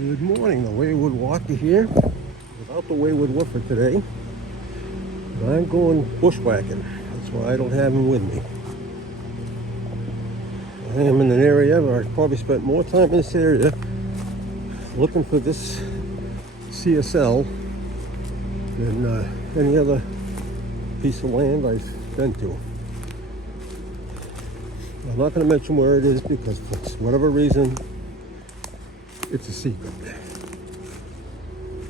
Good morning, the Wayward Walker here, without the Wayward Woofer today. I'm going bushwhacking, that's why I don't have him with me. I am in an area where I've probably spent more time in this area looking for this CSL than any other piece of land I've been to. I'm not going to mention where it is because for whatever reason, it's a secret.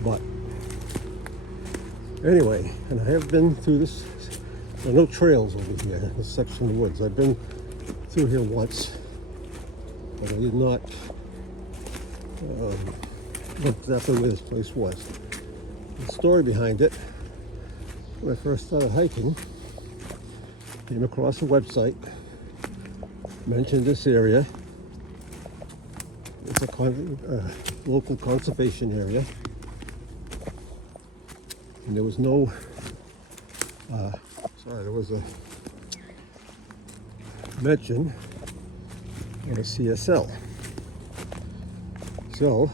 But anyway, and I have been through this. There are no trails over here in this section of the woods. I've been through here once, but I did not look exactly where this place was. The story behind it, when I first started hiking, came across a website, mentioned this area. It's a local conservation area. And there was no, there was a mention of a CSL. So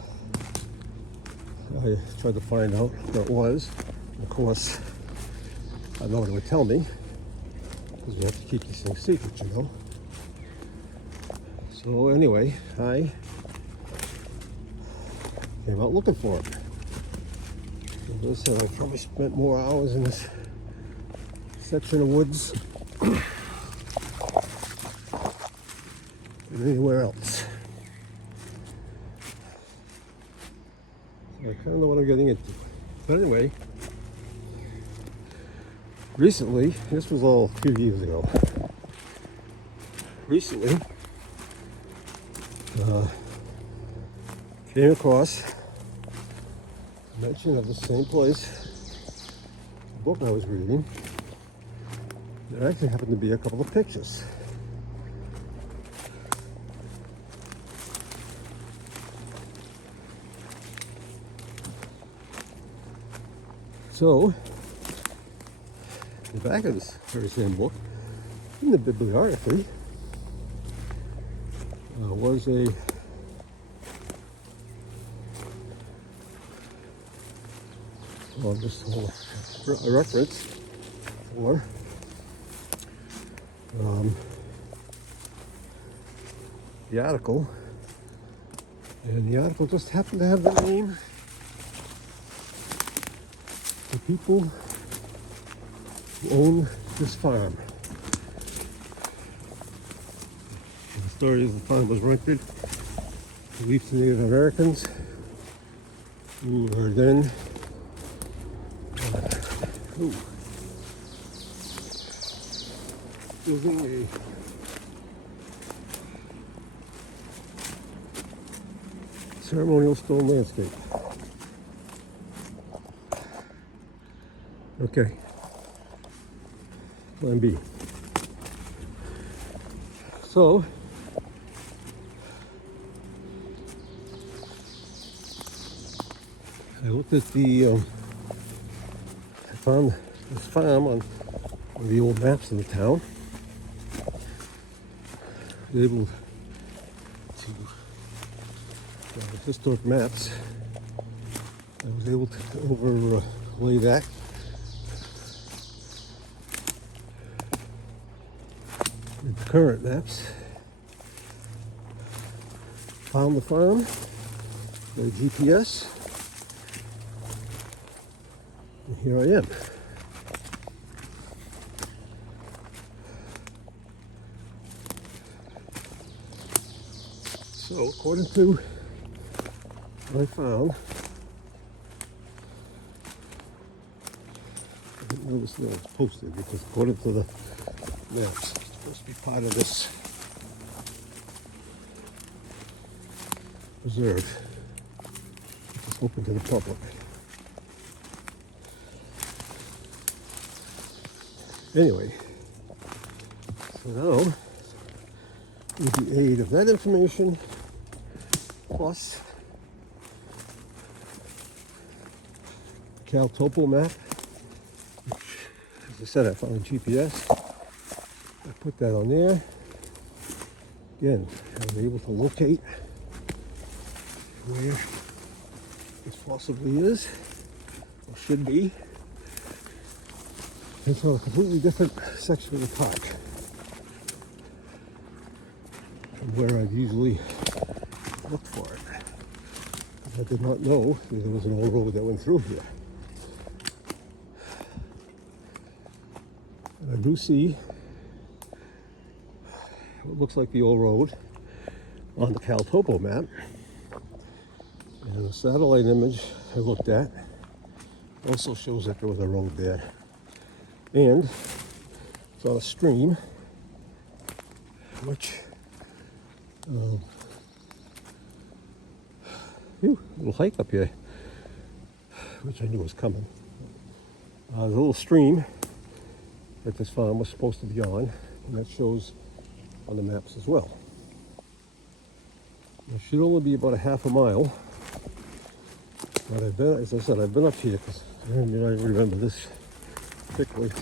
I tried to find out what it was. Of course, I know what it would tell me, because we have to keep these things secret, you know. So anyway, I came out looking for it. As I said, I probably spent more hours in this section of woods than anywhere else. So I kind of know what I'm getting into. But anyway, recently, this was all a few years ago. Recently, came across mention of the same place, the book I was reading. There actually happened to be a couple of pictures. So, in the back of this very same book, in the bibliography, was a just a reference for the article, and the article just happened to have the name the people who own this farm. And the story is the farm was rented believed to Native Americans who were then building a ceremonial stone landscape. Okay, plan B. So, I looked at I found this farm on one of the old maps of the town. I was able to, with historic maps, I was able to overlay that with the current maps. Found the farm, got a GPS, and here I am. So, according to what I found, I didn't notice that it was posted because according to the maps, it's supposed to be part of this reserve. It's open to the public. Anyway, so now, with the aid of that information, plus Cal Topo map, which, as I said, I found a GPS. I put that on there. Again, I was able to locate where This possibly is, or should be. It's on a completely different section of the park from where I've usually looked for it. I did not know that there was an old road that went through here. And I do see what looks like the old road on the Cal Topo map. And the satellite image I looked at also shows that there was a road there. And it's on a stream, which, little hike up here, which I knew was coming. There's a little stream that this farm was supposed to be on, and that shows on the maps as well. It should only be about a half a mile, but I've been, as I said, I've been up here because I remember this particularly.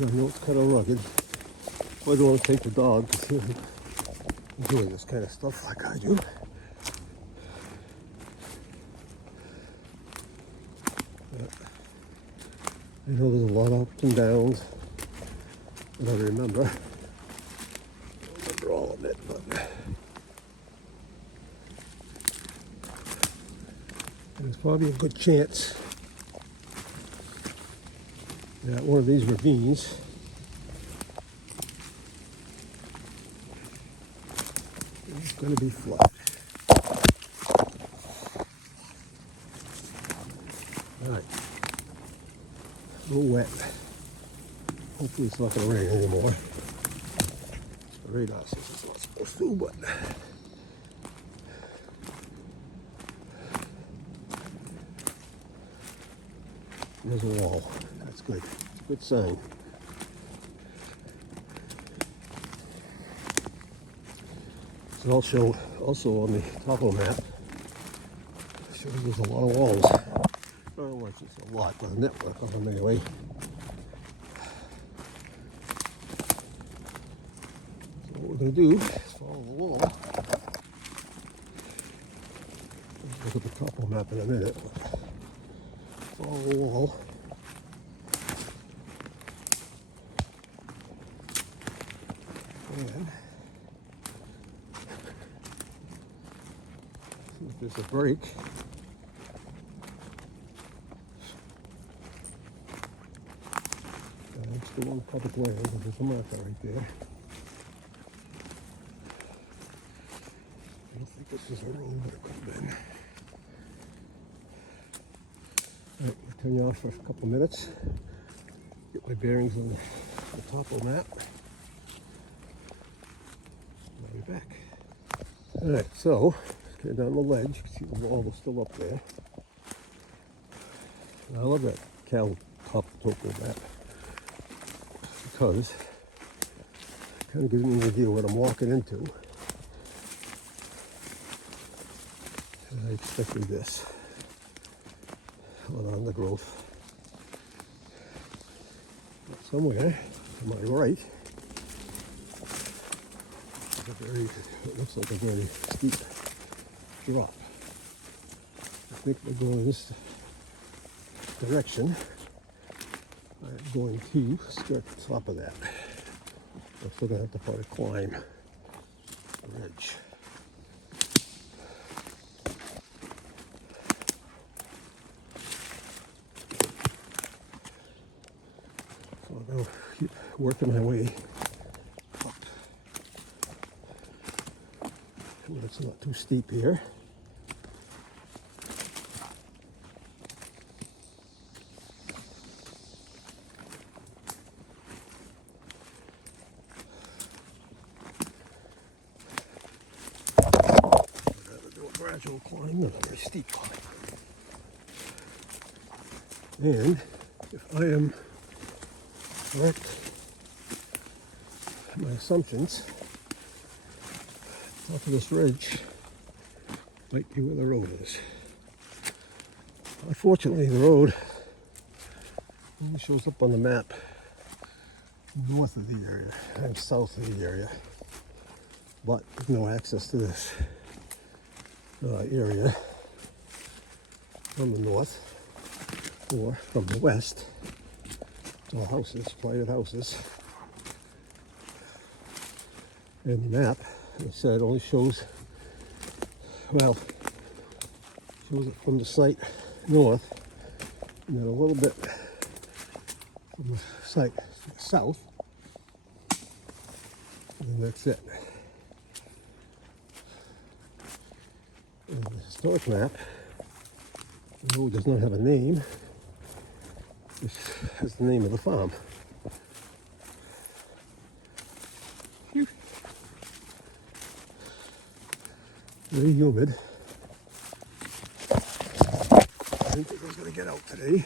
I know it's kind of rugged. I don't want to take the dog because he'll enjoy this kind of stuff like I do. I know there's a lot of ups and downs, but I remember. I don't remember all of it, but there's probably a good chance that one of these ravines is going to be flooded. All right. A little wet. Hopefully it's not going to rain anymore. The radar says it's not supposed to, but there's a wall. That's good. It's a good sign. It's also on the topo map. Shows there's a lot of walls. I don't know if it's a lot, but a network of them anyway. So what we're going to do is follow the wall. Let's look at the topo map in a minute. Follow the wall. And see if there's a break. It's still on public land, and there's a marker right there. I don't think this is a road, but it could have been. All right, I'll turn you off for a couple of minutes. Get my bearings on the topo map. I'll be back. All right, so getting down the ledge. You can see the wall is still up there. And I love that Cal topo map, because it kind of gives me an idea what I'm walking into. And I expected this on the growth. Somewhere to my right, it looks like a very steep drop. I think we're going this direction. I'm going to skirt the top of that. I'm still going to have to probably climb the ridge. So I'm going to keep working my way up. When it's not too steep here. Gradual climb, not a very steep climb. And if I am correct in my assumptions, top of this ridge might be where the road is. Unfortunately, the road only shows up on the map north of the area and south of the area, but there's no access to this area from the north or from the west. It's all houses, private houses. And the map, it said, only shows, well, shows it from the site north, and then a little bit from the site south, and that's it. And the historic map, although it does not have a name, it has the name of the farm. Phew. Very humid. I didn't think I was going to get out today.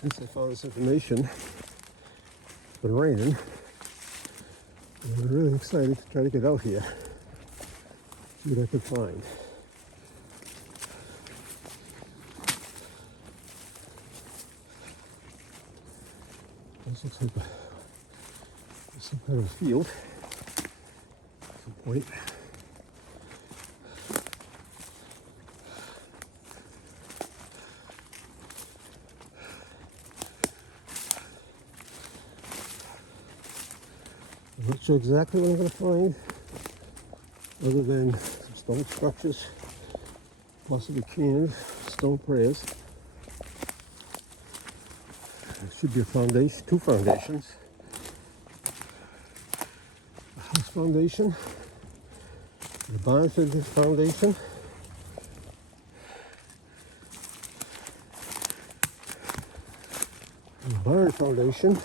Since I found this information, it's been raining. I'm really excited to try to get out here, see what I can find. This looks like some kind of a field at some point. I'm not sure exactly what I'm going to find, other than some stone structures, possibly cans, stone prayers. There should be a foundation, two foundations. A house foundation, the barn foundation, and the barn foundation.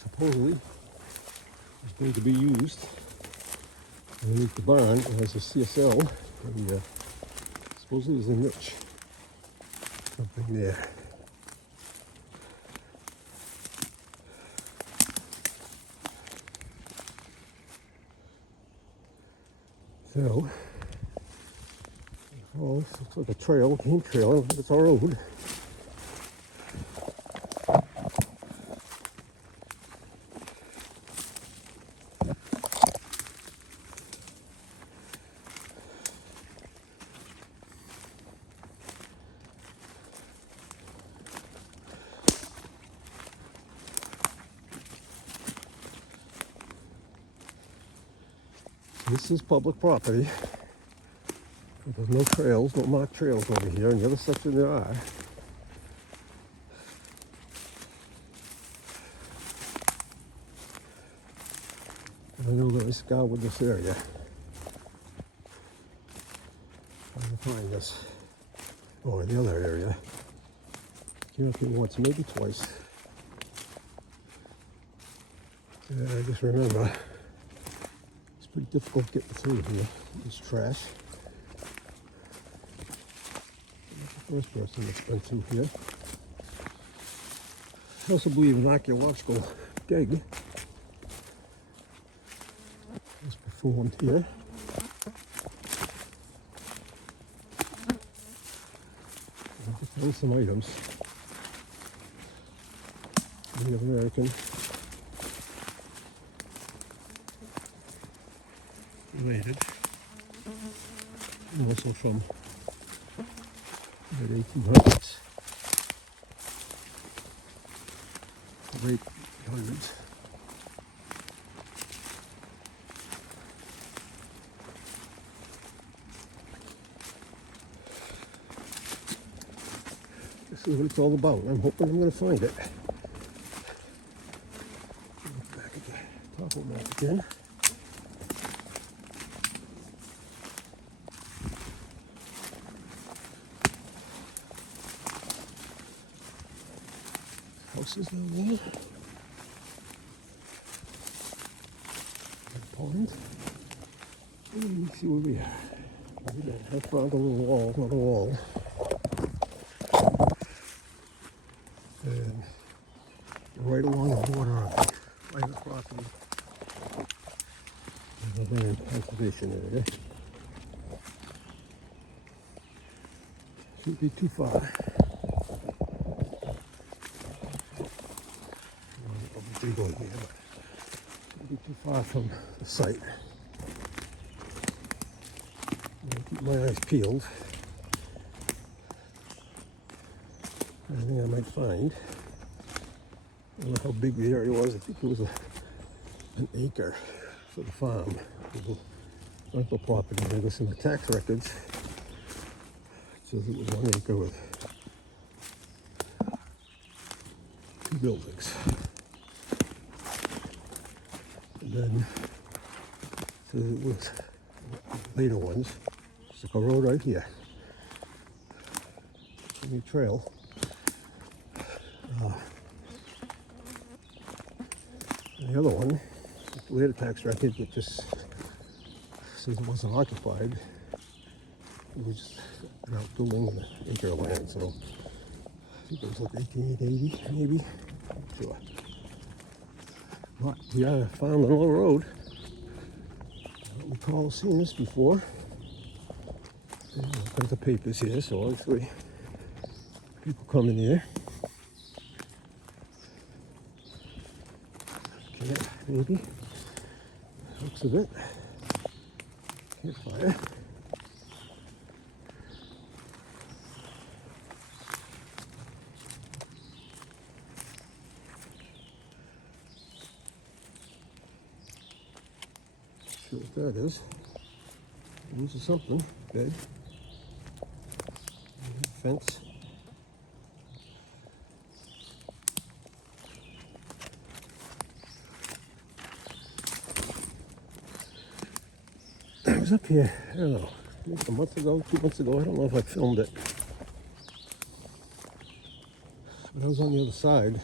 Supposedly is going to be used underneath the barn as a CSL. And, supposedly there's a niche, something there. So, oh, this looks like a trail, game trail. I don't think it's a road. This is public property. There's no trails, no marked trails over here. In the other section there are. I know that I scoured with this area. Trying to find this. Oh, in the other area. Came up here once, maybe twice. Yeah, I just remember. It's pretty difficult getting through here. This trash. I'm not the first person that's been through here. I also believe an archaeological dig was performed here. I just found some items. Native American. Related. And also from the 1800s. Late 1800s. This is what it's all about. I'm hoping I'm going to find it. Look back at the top of that again. Houses down there. Pond. Let me see where we are. I found a little wall, not a wall. And right along the border of the private property. There's a land conservation area. Shouldn't be too far. I'll be going here, but Shouldn't be too far from the site. I'll keep my eyes peeled. Anything I might find. I don't know how big the area was. I think it was an acre for the farm. Little rental property. I guess in the tax records it says it was 1 acre with 2 buildings. And then it says it was later ones. It's like a road right here. New trail. And the other one, the later tax record, it just says it wasn't occupied. It was just an outbuilding and an acre of land, so I think it was like 1880 maybe. Not sure. But yeah, I found an old road. I don't recall seeing this before. All kinds of papers here, so obviously people come in here. Okay, maybe. Looks of it. Campfire. Not sure what that is. This is something. Bed. Fence. I was up here, I don't know, maybe a month ago, 2 months ago. I don't know if I filmed it. But I was on the other side,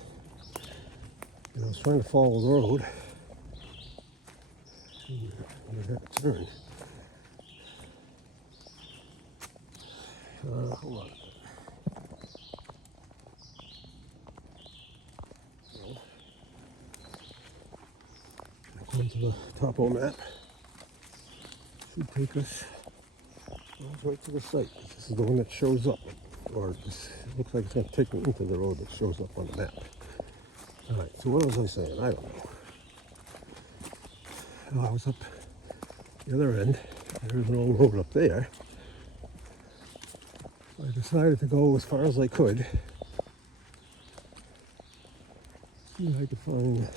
and I was trying to follow the road. And I had to turn. Hold on. According to the topo map, should take us right to the site. This is the one that shows up, or this looks like it's going to take me into the road that shows up on the map. All right, so what was I saying? I don't know. Well, I was up the other end. There was an old road up there. I decided to go as far as I could. See if I could find,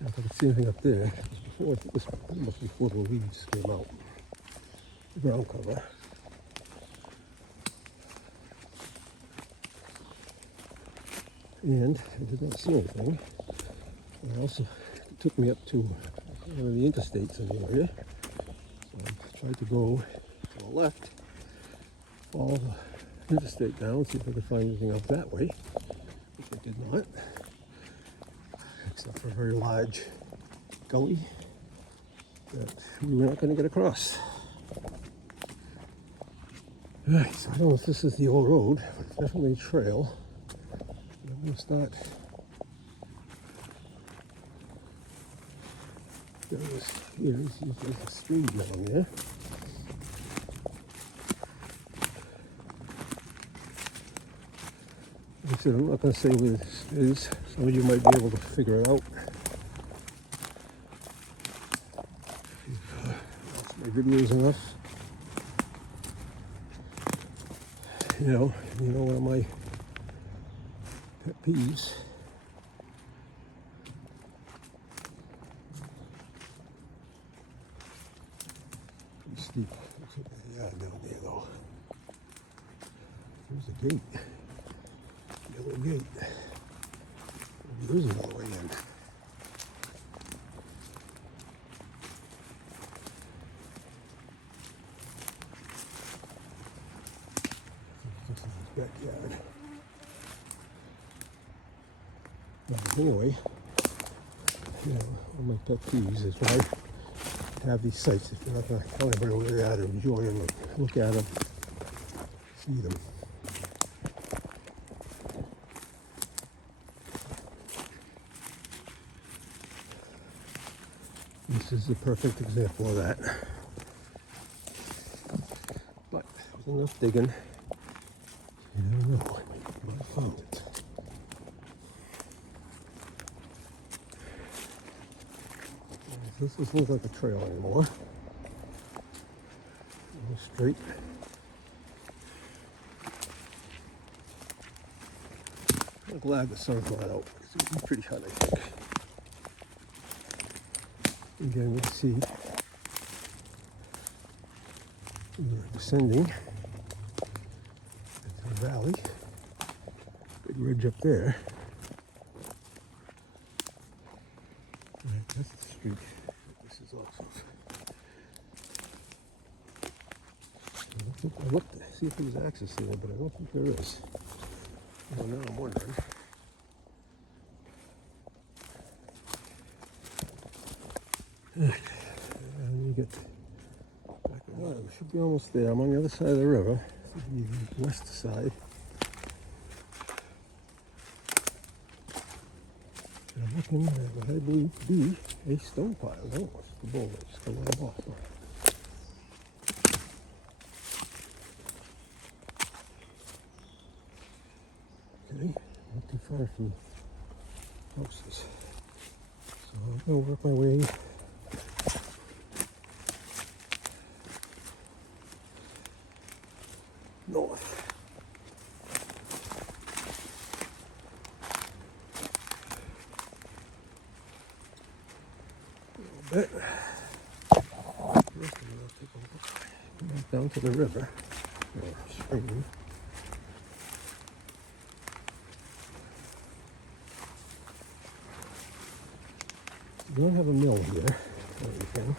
if I could see anything up there. Before, this must be before the leaves came out. The ground cover. And I did not see anything. And also, it took me up to one of the interstates in the area. So I tried to go to the left, follow the interstate down, see if I could find anything up that way, which I did not, except for a very large gully that we were not going to get across. Alright, so I don't know if this is the old road, but it's definitely a trail. I'm going to start. There's a stream down there. Like I said, I'm not going to say where this is. Some of you might be able to figure it out. My videos enough. You know one of my pet peeves. Pretty steep. Looks like there's a yard down there though. There's a gate. Yellow gate. Maybe there's another way in. This is his backyard. But anyway, one of my pet peeves is when I have these sites, if you're not going to tell anybody where they're at or enjoy them or look at them, see them. This is the perfect example of that. But with enough digging, you never know. I found it. This doesn't look like a trail anymore. Go straight. I'm glad the sun's not out because it would be pretty hot, I think. Again, we see we're descending into the valley. Big ridge up there. Right, that's the street. This is also. I looked to see if there was access there, but I don't think there is. Well, now I'm wondering. And you get back. Oh, we should be almost there. I'm on the other side of the river, the west side. And I'm looking at what I believe to be a stone pile. Oh, it's the boulder. Just go right off. Okay, not too far from houses. So I'm going to work my way north. A little bit. First, I'm going to take a look back down to the river, or stream. We don't have a mill here or anything.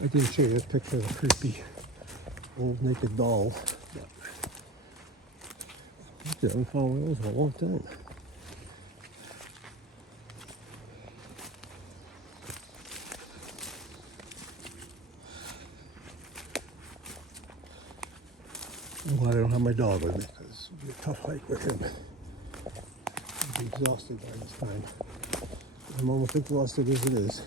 I didn't show you this picture of a creepy old naked doll. I haven't found one of those in a long time. I'm glad I don't have my dog with me because it would be a tough hike with him. I'd be exhausted by this time. I'm almost exhausted as it is.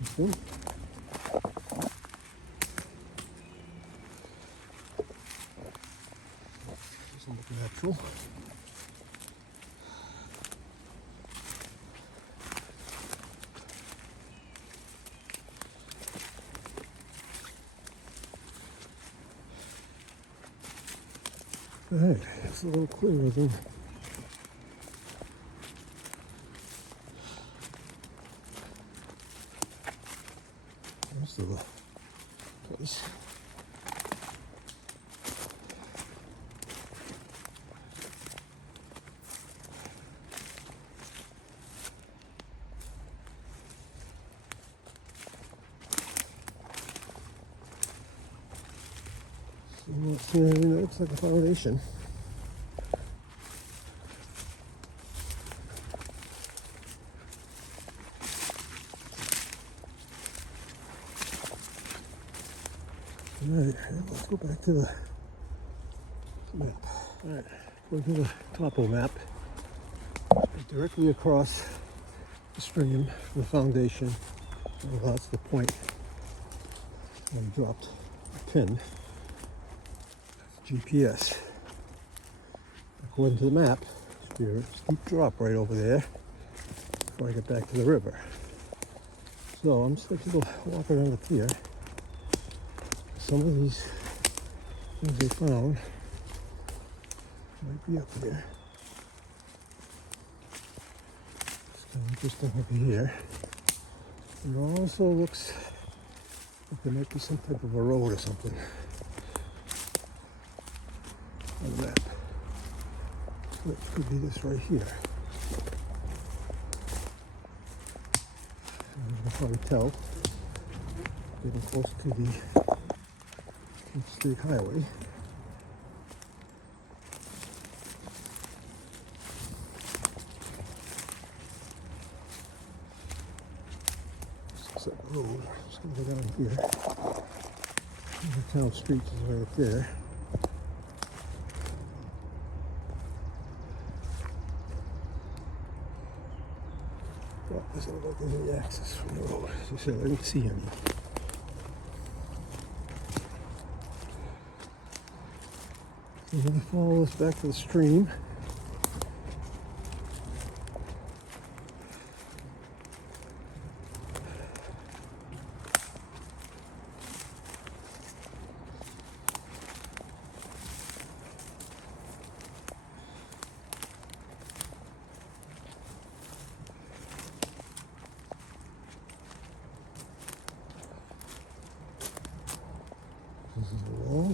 Interesting. Doesn't look natural. Alright, it's a little clearer than most of the place. So it looks like a foundation. Alright, let's go back to the map. Alright, go to the topo map. Directly across the stream from the foundation. Well, that's the point. I dropped a pin. GPS. According to the map, there's a steep drop right over there before I get back to the river. So I'm just going to go walk around up here. Some of these things they found might be up here. It's kind of interesting over here. And it also looks like there might be some type of a road or something on the map. So it could be this right here. And you can probably tell, getting close to the State Highway. road. Just gonna go down here. The town street is right there. Oh, doesn't look like there's any access from the road. As I said, I didn't see any. So we're gonna follow this back to the stream. This is the wall.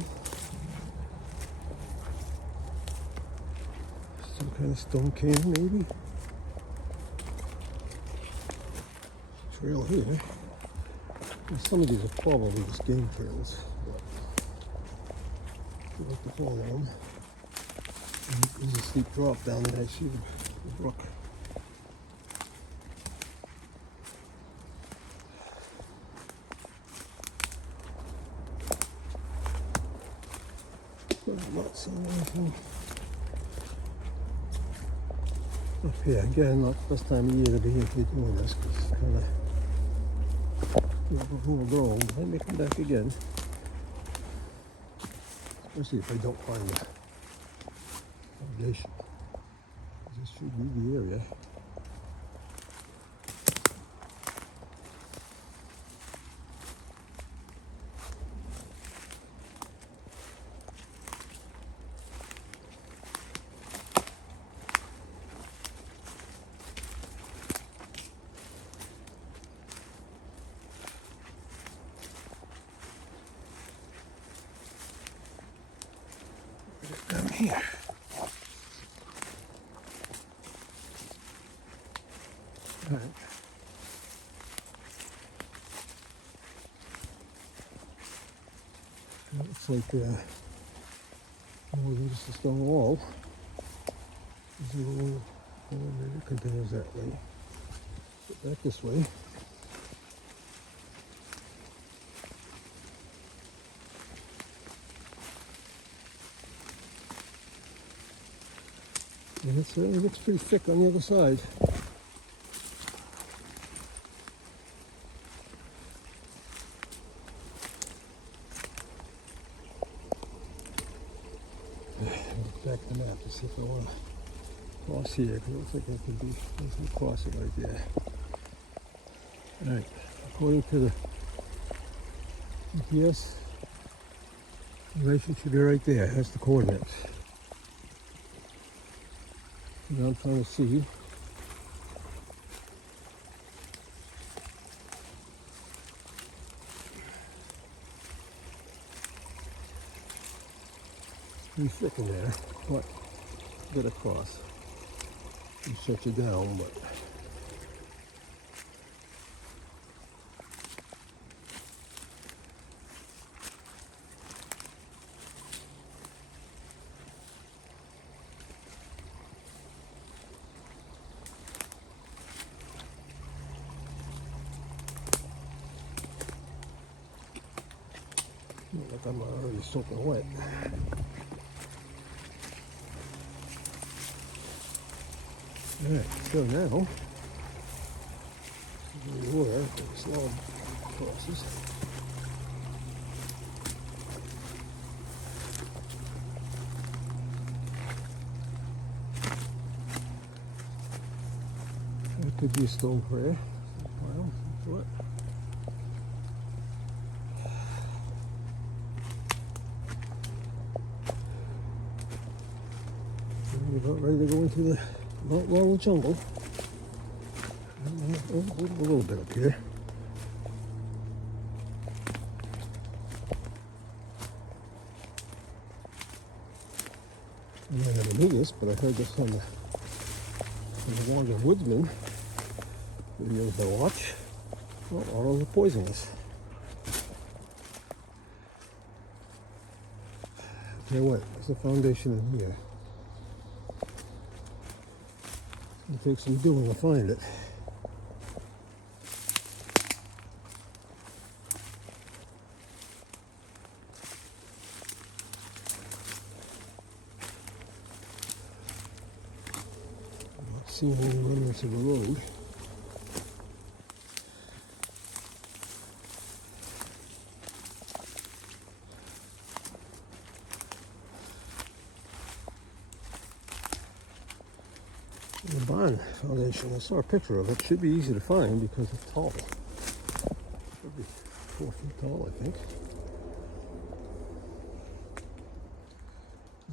Some kind of stone cannon, maybe. Trail here. And some of these are probably just game trails. But you like to follow them. And there's a steep drop down there. I see the brook. But I'm not seeing anything up here. Again, not the best time of year to be doing this because it's kind of overgrown. I may come back again, especially if I don't find the foundation. This should be the area. Down here. All right. Looks like more than just a stone wall. There's a little hole that continues that way. Get back this way. And it certainly looks pretty thick on the other side. Look back at the map to see if I want to cross here, because it looks like I could be cross it right there. Alright, according to the GPS, the relation should be right there. That's the coordinates. Now I'm trying to see. Pretty thick in there, but get across. You shut you down, but like I'm already soaking wet. Alright, so now, where the slab crosses. That could be a stone prayer. Well, what? We're about ready to go into the long jungle. A little bit up here. I never knew this, but I heard this on the Wandering Woodsman videos I watch. Well, all of the poisonous. Tell you what, there's a foundation in here. It'll take some doing to find it. seen any remnants of a road. The barn foundation, I saw a picture of it. Should be easy to find because it's tall. Should be 4 feet tall, I think.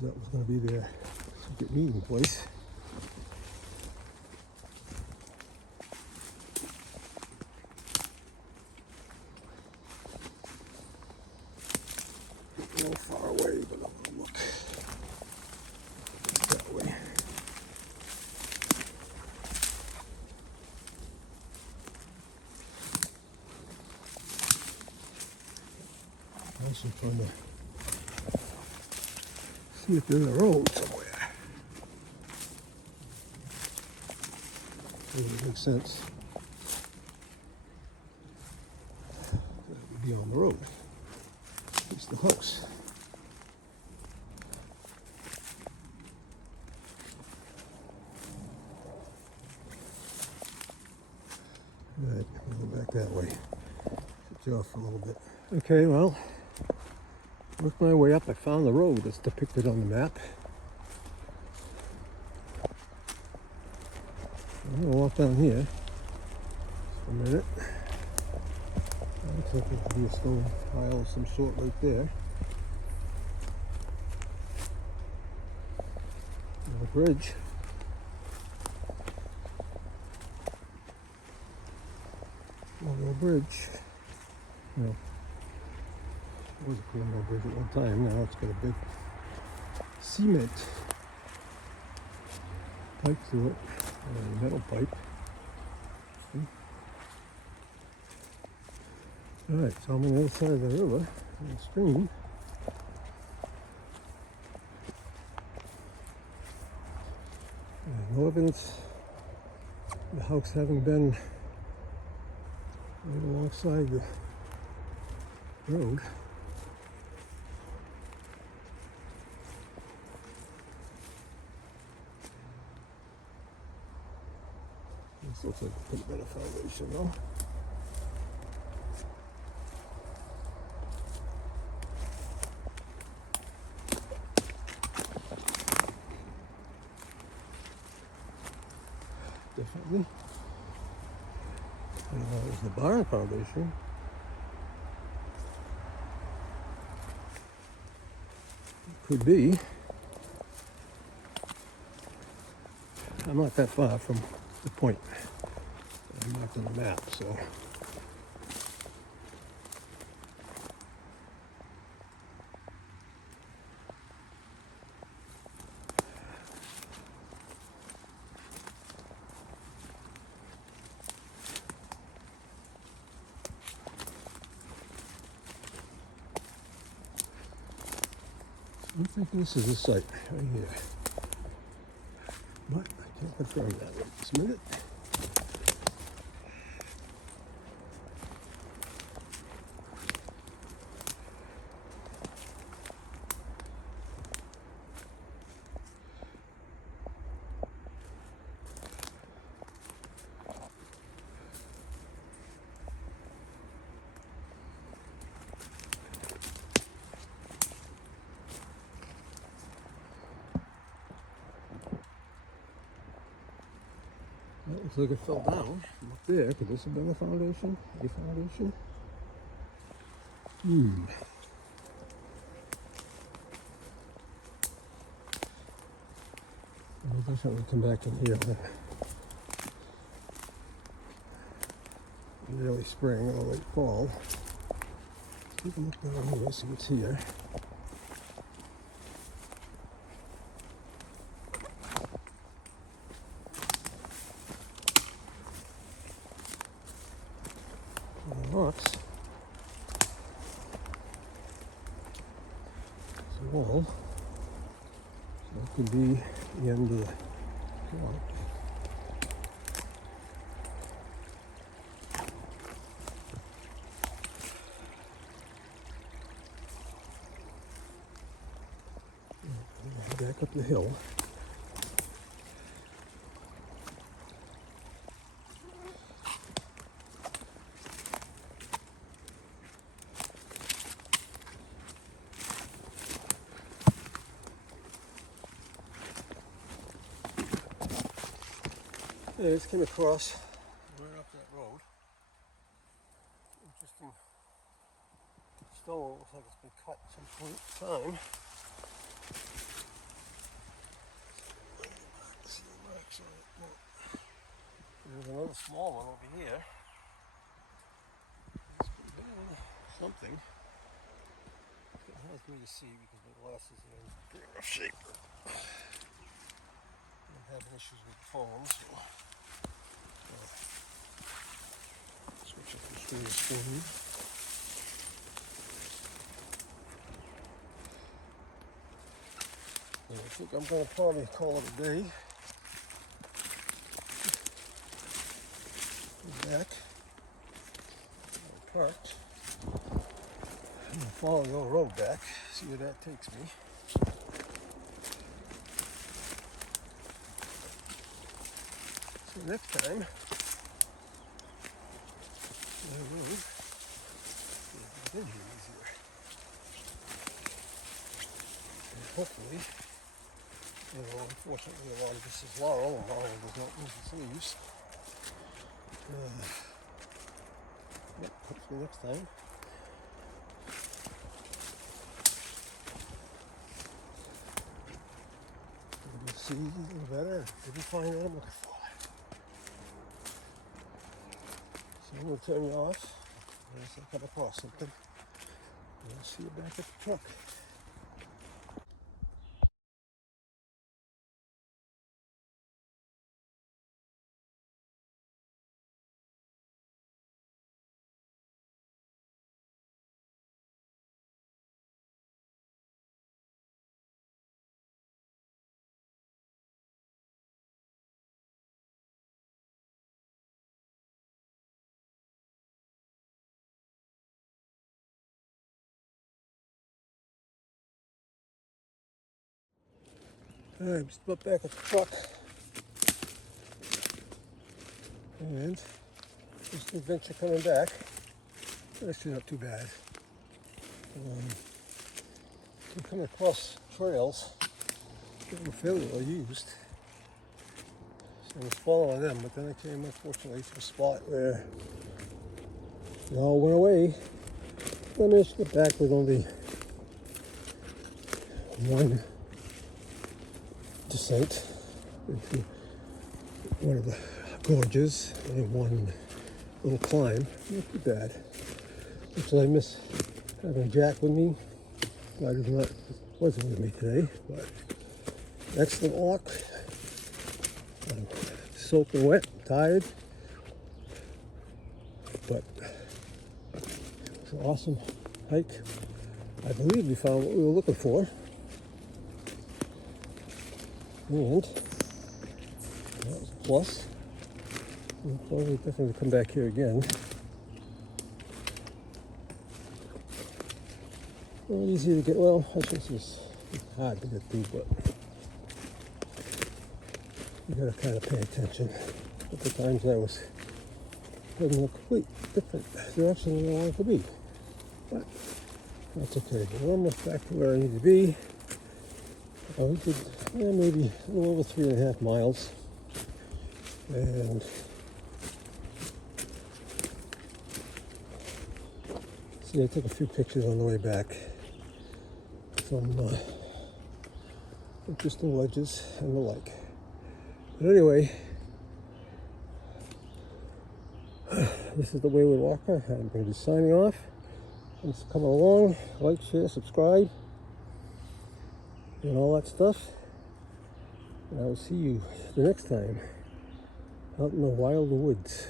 That was going to be their secret meeting place. A little far away, but I'm going to look that way. I should trying to see if there's a road somewhere. It would make sense. That would be on the road. It's the house. All right, we'll go back that way. Shut you off for a little bit. Okay, well, worked my way up. I found the road that's depicted on the map. I'm going to walk down here just a minute. Looks like there could be a stone pile of some sort right there. And a bridge. A little bridge. You know, it was a criminal bridge at one time. Now it's got a big cement pipe through it, a metal pipe. All right, so I'm on the other side of the river, the stream. And no evidence of the house having been right alongside the road. This looks like a pretty better foundation though. Definitely. And that was the barn foundation. Could be. I'm not that far from the point that I marked on the map, so. I'm thinking this is the site right here, but I can't confirm that right this minute. That looks like it fell down from up there. Could this have been a foundation? A foundation? I'll definitely come back in here. In early spring or late fall. You can look down here, see what's here. Rocks. It's a wall. So it could be the end of the wall. Back up the hill. Hey, I just came across right up that road. Interesting stone. Looks like it's been cut at some point in time. See the marks on it. No. There's another small one over here. It's been something. It's hard for me to see because my glasses are in pretty rough shape. I'm having issues with the phone, so switch it from screen to screen. And I think I'm going to probably call it a day. Back. I'm parked. I'm going to follow the old road back, see where that takes me. So next time, the road will get in here easier. And hopefully, unfortunately a lot of this is laurel, and laurel does not lose its leaves. Hopefully next time. We'll see a little better. Maybe find what I'm looking for. So I'm going to turn you off unless I come across something. And I'll see you back at the truck. Alright, I'm just about back at the truck. And just an adventure coming back. Actually not too bad. I'm coming across trails that were fairly well used. So I was following them, but then I came unfortunately to a spot where they all went away. I managed to get back with only one descent into one of the gorges and one little climb. Not too bad. Actually, I miss having Jack with me. Glad he wasn't with me today, but excellent walk. I'm soaking wet, tired, but it was an awesome hike. I believe we found what we were looking for. And that was a plus. We'll probably definitely come back here again. Not easy to get, well, I think it's hard to get through, but you gotta kind of pay attention. At the times I was heading a complete different direction than I wanted to be. But that's okay. We're almost back to where I need to be. We did maybe a little over 3.5 miles. And see, I took a few pictures on the way back. Some interesting ledges and the like. But anyway, this is the Wayward Walker. I'm going to be signing off. Thanks for coming along. Like, share, subscribe, and all that stuff. And I will see you the next time out in the wild woods.